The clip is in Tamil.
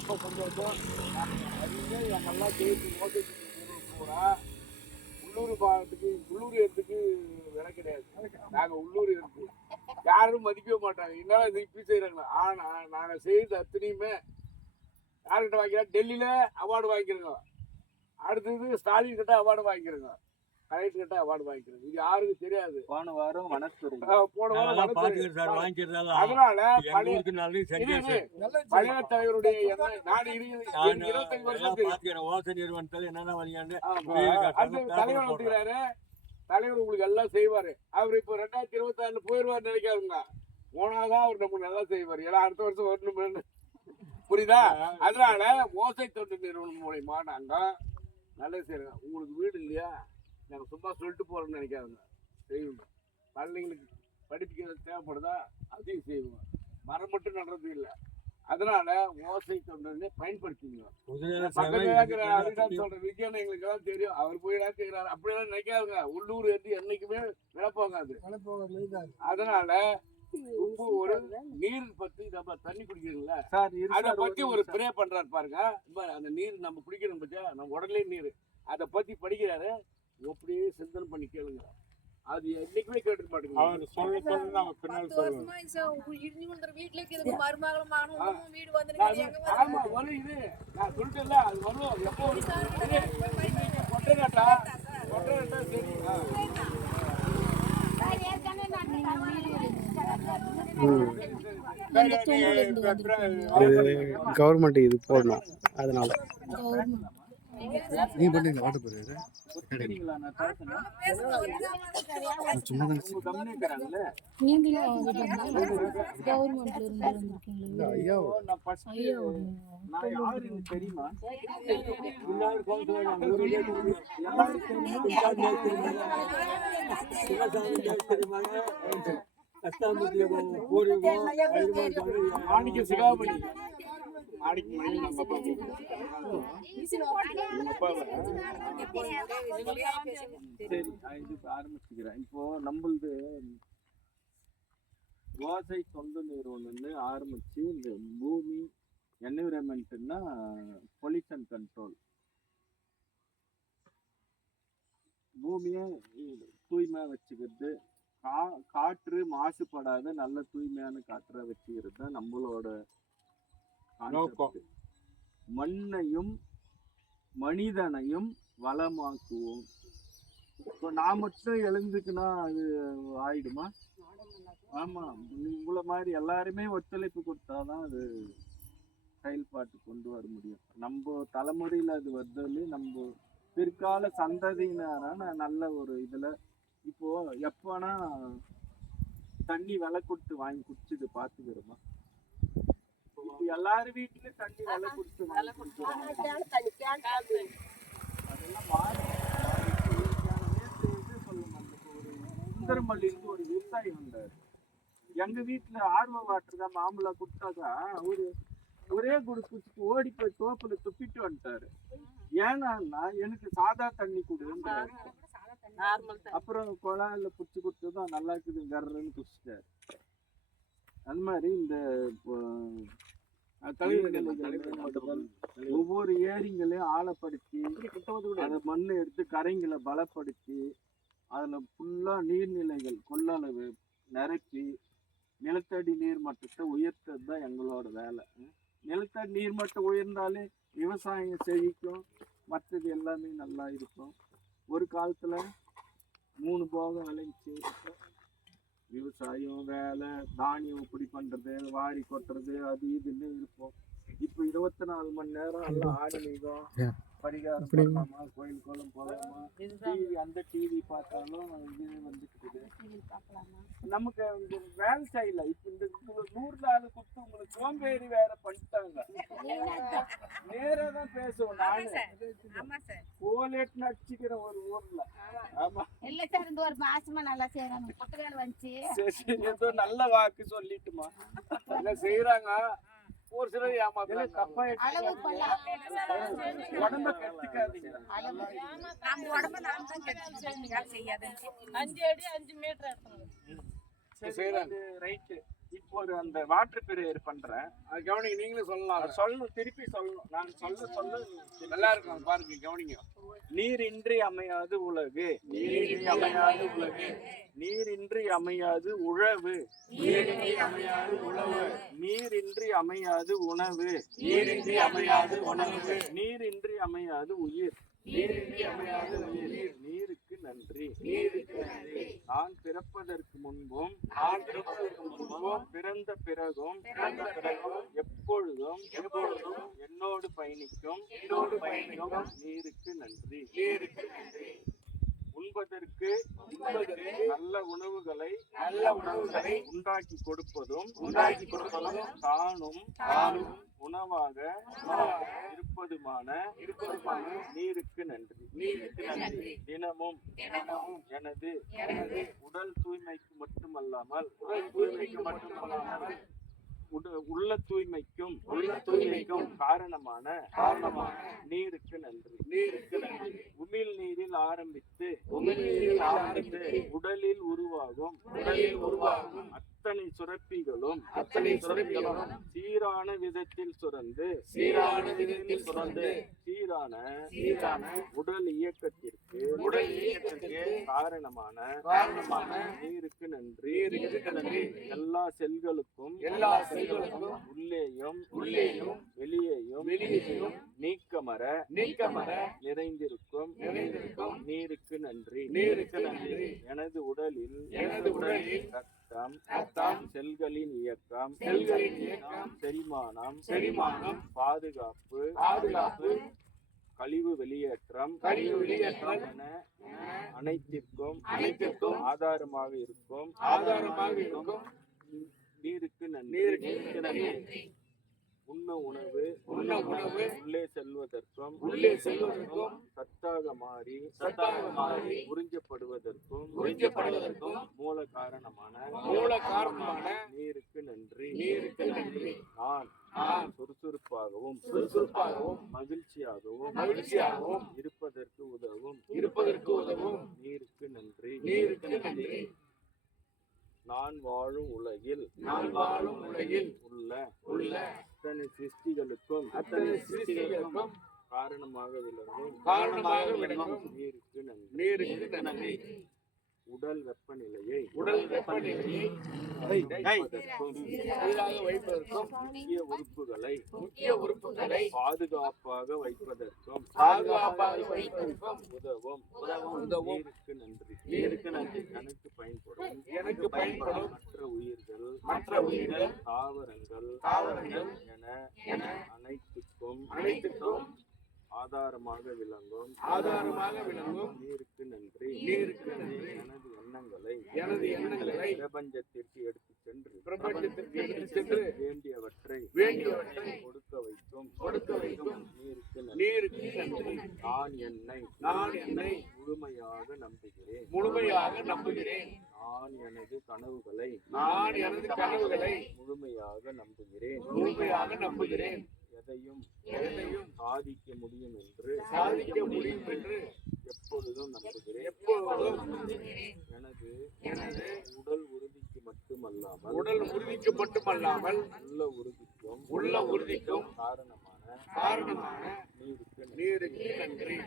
ரொம்ப சந்தோஷம் அறிஞர் எங்கெல்லாம் ஜெயிச்சு மோசடி பூரா உள்ளூர் பாடத்துக்கு உள்ளூர் இடத்துக்கு விலை கிடையாது நாங்கள் உள்ளூர் இருக்கு யாரும் மதிக்கவே மாட்டாங்க என்னால் இது இப்படி செய்யறாங்களா ஆனால் நாங்கள் செய்யறது அத்தனையுமே யார்கிட்ட வாங்கிக்கிறோம் டெல்லியில் அவார்டு வாங்கிக்கிறோங்க அடுத்தது ஸ்டாலின் கிட்ட அவார்டு வாங்கிக்கிறோங்க கலெக்டர் கிட்ட அவார்டு வாங்கிக்கிறோங்க இது யாருக்கும் தெரியாது. போன வாரம் வனத்துறை ஆஹ் போன வாரம் அதனால பழைய பழைய தலைவருடைய எனக்கு இருபத்தஞ்சு வருஷம் ஓசை நிறுவனத்துல என்னென்ன வழியாண்டு தலைவர். வந்துக்கிறாரு தலைவர் உங்களுக்கு எல்லாம் செய்வாரு. அவர் இப்போ ரெண்டாயிரத்தி இருபத்தி ஆறுல போயிருவார் நினைக்காதுங்க போனாதான் அவர் நமக்கு நல்லா செய்வார். ஏன்னா அடுத்த வருஷம் வரணும்னு புரியுதா? அதனால ஓசை தொண்டு நிறுவனம் மூலயமா நாங்க நல்லது செய்யறோம். உங்களுக்கு வீடு இல்லையா? நாங்க சும்மா சொல்லிட்டு போறோம்னு நினைக்காதுங்க. செய்வோங்க. குழந்தைங்களுக்கு படிப்புக்கு தேவைப்படுதா? அதையும் செய்வோங்க. மரம் மட்டும் நடுறது இல்லை. அதனால ஓசை அதுதான் இதுக்கு சொல்றேன் விஜயன் எங்களுக்கு எல்லாம் தெரியும். அவர் போய் கேட்கிறாரு அப்படியெல்லாம் நினைக்காதுங்க. உள்ளூர் எடுத்து என்னைக்குமே விளப்பாங்க அது அதனால ரொம்ப ஒரு நீர் பத்தி நம்ம தண்ணி குடிக்கிறீங்களா? அத பத்தி ஒரு ஒரு நிமிஷம். ப்ரே பண்றாரு பாருங்க. பாரு, அந்த நீர் நம்ம குடிக்கிறோம் பத்தியா? நம்ம உடலே நீர். அத பத்தி படிக்கிறாரு. அப்படியே சிந்தனை பண்ணி கேளுங்க அது என்னைக்குமே கேட்டுக்க மாட்டேங்குது. அவர் சொல்ல சொல்ல நம்ம பின்னால் பத்து சொல்லுவோம் வருஷமா இந்த ச- இடிஞ்சு விழுந்துற வீட்டுல இருக்குது மருமகளும் மகனும் வீடு வந்து நான் நிக்குது. எங்க ஆமா வருது? வரும் இது. நான் சொல்லிட்டேன்ல அது வரும் எப்போ கொட்டை கொட்டை. கவர்மெண்ட் இது போடணும். அதனால. நீ பண்ணீங்க சும்மா தான் நீங்களும் கவர்மெண்ட்ல இருந்து வந்திருக்கீங்களா. ஐயா. நான் யாருன்னு தெரியுமா? தெரியுமா? விவசாயம் பேர் தெரியுமாங்க? கஷ்டாம்பட்டியில மாணிக்க மணி நம்ம அப்பாவை ஆரம்பிச்சுக்கிறேன். இப்போ நம்மளது ஓசை தொண்டு நிறுவனம்னு ஆரம்பிச்சு இந்த பூமி என்விரான்மெண்ட்னா பொல்யூஷன் கண்ட்ரோல் பூமியை தூய்மை வச்சுக்கிறது. கா காற்று மாசுபடாத நல்ல தூய்மையான காற்றை வச்சுக்கிறது தான் நம்மளோட நோக்கம். மண்ணையும் மனிதனையும் வளமாக்குவோம். இப்போ நான் மட்டும் எழுந்துக்குன்னா அது ஆயிடுமா? ஆமாம் உங்களை மாதிரி எல்லாருமே ஒத்துழைப்பு கொடுத்தாதான் அது செயல்பாட்டு கொண்டு வர முடியும். நம்ம தலைமுறையில் அது வருதலே நம்ம பிற்கால சந்ததியினரான நல்ல ஒரு இதில் இப்போ எப்போனா தண்ணி விலை கொடுத்து வாங்கி குடிச்சிட்டு பார்த்துக்கிறோமா இப்போ எல்லாரும் வீட்லயும் தண்ணி விலை ஒரு சுந்தரமல்லிருந்து ஒரு விவசாயி வந்தார். எங்க வீட்டுல ஆர்வ வாட்டர் தான் மாம்பழம் கொடுத்தாக்கா ஒரு ஒரே குடு குடிச்சிட்டு ஓடி போய் தோப்புல துப்பிட்டு வந்துட்டாரு. ஏன்னா எனக்கு சாதா தண்ணி கொடுன்றாரு. அப்புறம் குழாயில புடிச்சு கொடுத்ததும் நல்லா இருக்குது கர்றன்னு குடிச்சிட்டாரு அந்த மாதிரி இந்த ஒவ்வொரு ஏரிங்களையும் ஆழப்படுத்தி அந்த மண்ணை எடுத்து கரைங்களை பலப்படுத்தி அதில் ஃபுல்லாக நீர்நிலைகள் கொள்ளளவு நிரப்பி நிலத்தடி நீர் மட்டத்தை உயர்த்தது தான் எங்களோட வேலை. நிலத்தடி நீர் மட்டம் உயர்ந்தாலே விவசாயம் செழிக்கும் மற்றது எல்லாமே நல்லா இருக்கும். ஒரு காலத்தில் மூணு போகம் விளைஞ்சி விவசாயம் வேலை தானியம் இப்படி பண்ணுறது வாரி கொட்டுறது அது இதுன்னு இருப்போம் இப்போ இருபத்தி நாலு மணி நேரம் எல்லாம் ஆன்மீகம் பரிகாரம் பண்ணலாமா கோயில் கோலம் போகலாமா டிவி அந்த டிவி பார்த்தாலும் இது வந்துட்டு நமக்கு இந்த வேலை செய்யல இப்ப இந்த நூறு நாள் கொடுத்து உங்களுக்கு சோம்பேறி வேலை பண்ணிட்டாங்க. நேரா தான் பேசுவோம் நானு. ஆமா சார். கோலேட் நடிச்சுக்கிறேன் ஒரு ஊர்ல. ஆமா. இல்ல சார் இந்த ஒரு மாசமா நல்லா செய்யறாங்க. ஏதோ நல்ல வாக்கு சொல்லிட்டுமா. என்ன செய்யறாங்க ஒரு சிலர் ஏமாத்துறாங்க. செய்யாதுன்னு அஞ்சு அடி அஞ்சு மீட்டர் செய்றாங்க. ரைட்டு இப்போ ஒரு அந்த வாட்டர் பிரேயர் பண்றேன் அது கவனிங்க நீங்களும் சொல்லலாம் சொல்லணும் திருப்பி சொல்லணும் நான் சொல்ல சொல்ல நல்லா இருக்கும் பாருங்க கவனிங்க நீரின்றி அமையாது உலகு நீரின்றி அமையாது உலகு. நீரின்றி அமையாது உழவு நீரின்றி அமையாது உழவு. நீரின்றி அமையாது உணவு நீரின்றி அமையாது உணவு. நீரின்றி அமையாது உயிர். நீருக்கு நன்றி நீருக்கு நன்றி. நான் பிறப்பதற்கு முன்பும் முன்பும் பிறந்த பிறகும் எப்பொழுதும் எப்பொழுதும் என்னோடு பயணிக்கும் என்னோடு பயணிக்கும் நீருக்கு நன்றி நீருக்கு நன்றி. உண்பதற்கு உண்பதற்கு நல்ல உணவுகளை நல்ல உணவுகளை உண்டாக்கி கொடுப்பதும் உண்டாக்கி கொடுப்பதும் தானும் தானும் உணவாக இருப்பதுமான இருப்பதுமான நீருக்கு நன்றி நீருக்கு நன்றி. தினமும் தினமும் எனது எனது உடல் தூய்மைக்கு மட்டுமல்லாமல் உடல் தூய்மைக்கு மட்டுமல்லாமல் உள்ள தூய்மைக்கும் உள்ள தூய்மைக்கும் காரணமான காரணமான நீருக்கு நன்றி நீருக்கு நன்றி. உமிழ் நீரில் ஆரம்பித்து உமிழ்நீரில் ஆரம்பித்து உடலில் உருவாகும் உடலில் உருவாகும் அத்தனை சுரப்பிகளும் அத்தனை சுரப்பிகளும் சீரான விதத்தில் சுரந்து சீரான விதத்தில் சுரந்து சீரான சீரான உடல் இயக்கத்திற்கு காரணமான காரணமான நீருக்கு நன்றி நீருக்கு நன்றி. எல்லா செல்களுக்கும் எல்லா செல்களுக்கும் உள்ளேயும் உள்ளேயும் வெளியேயும் வெளியேயும் நீக்கமர நீக்கமர நிறைந்திருக்கும் நிறைந்திருக்கும் நீருக்கு நன்றி நீருக்கு நன்றி. எனது உடலில் எனது உடலில் ரத்தம் ரத்தம், செல்களின் இயக்கம் செல்களின் இயக்கம், செரிமானம் செரிமானம், பாதுகாப்பு பாதுகாப்பு, கழிவு வெளியேற்றம் கழிவு வெளியேற்றம் என அனைத்திற்கும் அனைத்திற்கும் ஆதாரமாக இருக்கும். ஆதாரமாக இருக்கும். நீருக்கு நன்றி. நீருக்கு நன்றி. உண்ண உணவு உண்ண உணவு உள்ளே செல்வதற்கும் உள்ளே செல்வதற்கும் சத்தாக மாறி சத்தாக மாறி உறிஞ்சப்படுவதற்கும் உறிஞ்சப்படுவதற்கும் மூல காரணமான மூல காரணமான நீருக்கு நன்றி நீருக்கு நன்றி. நான் நான் சுறுசுறுப்பாகவும் சுறுசுறுப்பாகவும் மகிழ்ச்சியாகவும் மகிழ்ச்சியாகவும் இருப்பதற்கு உதவும் இருப்பதற்கு உதவும் நீருக்கு நன்றி நீருக்கு நன்றி. நான் வாழும் உலகில் நான் வாழும் உலகில் உள்ள உள்ள அத்தனை சிருஷ்டிகளுக்கும் அத்தனை சிருஷ்டிகளுக்கும் காரணமாக விளங்கும். காரணமாக விளங்கும். நீருக்கு நன்றி. நீருக்கு நன்றி. உடல் வெப்பநிலையை உடல் வெப்பநிலையை சீராக வைப்பதற்கும் முக்கிய உறுப்புகளை முக்கிய உறுப்புகளை பாதுகாப்பாக வைப்பதற்கும் பாதுகாப்பாக வைப்பதற்கும் உதவும். உதவும். நன்றி. நீருக்கு நன்றி. எனக்கு பயன்படும். எனக்கு பயன்படும். மற்ற உயிர்கள் மற்ற உயிர்கள் தாவரங்கள் தாவரங்கள் என அனைத்துக்கும் அனைத்துக்கும் ஆதாரமாக விளங்கும். ஆதாரமாக விளங்கும். நீருக்கு நன்றி. நீருக்கு நன்றி. எனது எண்ணங்களை எனது எண்ணங்களை பிரபஞ்சத்திற்கு எடுத்துச் சென்று பிரபஞ்சத்திற்கு எடுத்துச் சென்று வேண்டியவற்றை வேண்டியவற்றை கொடுக்க வைக்கும். கொடுக்க வைக்கும். நீருக்கு நீருக்கு நன்றி. நான் என்னை நான் என்னை முழுமையாக நம்புகிறேன். முழுமையாக நம்புகிறேன். நான் எனது கனவுகளை நான் எனது கனவுகளை முழுமையாக நம்புகிறேன். முழுமையாக நம்புகிறேன். எதையும் எதையும் சாதிக்க முடியும் என்று சாதிக்க முடியும் என்று எப்பொழுதும் நம்புகிறேன். எப்பொழுதும் எனது எனது உடல் உறுதிக்கு மட்டுமல்லாமல் உடல் உறுதிக்கு மட்டுமல்லாமல் உள்ள உறுதிக்கும் உள்ள உறுதிக்கும் காரணமான காரணமான நீருக்கு. நீருக்கு நன்றி.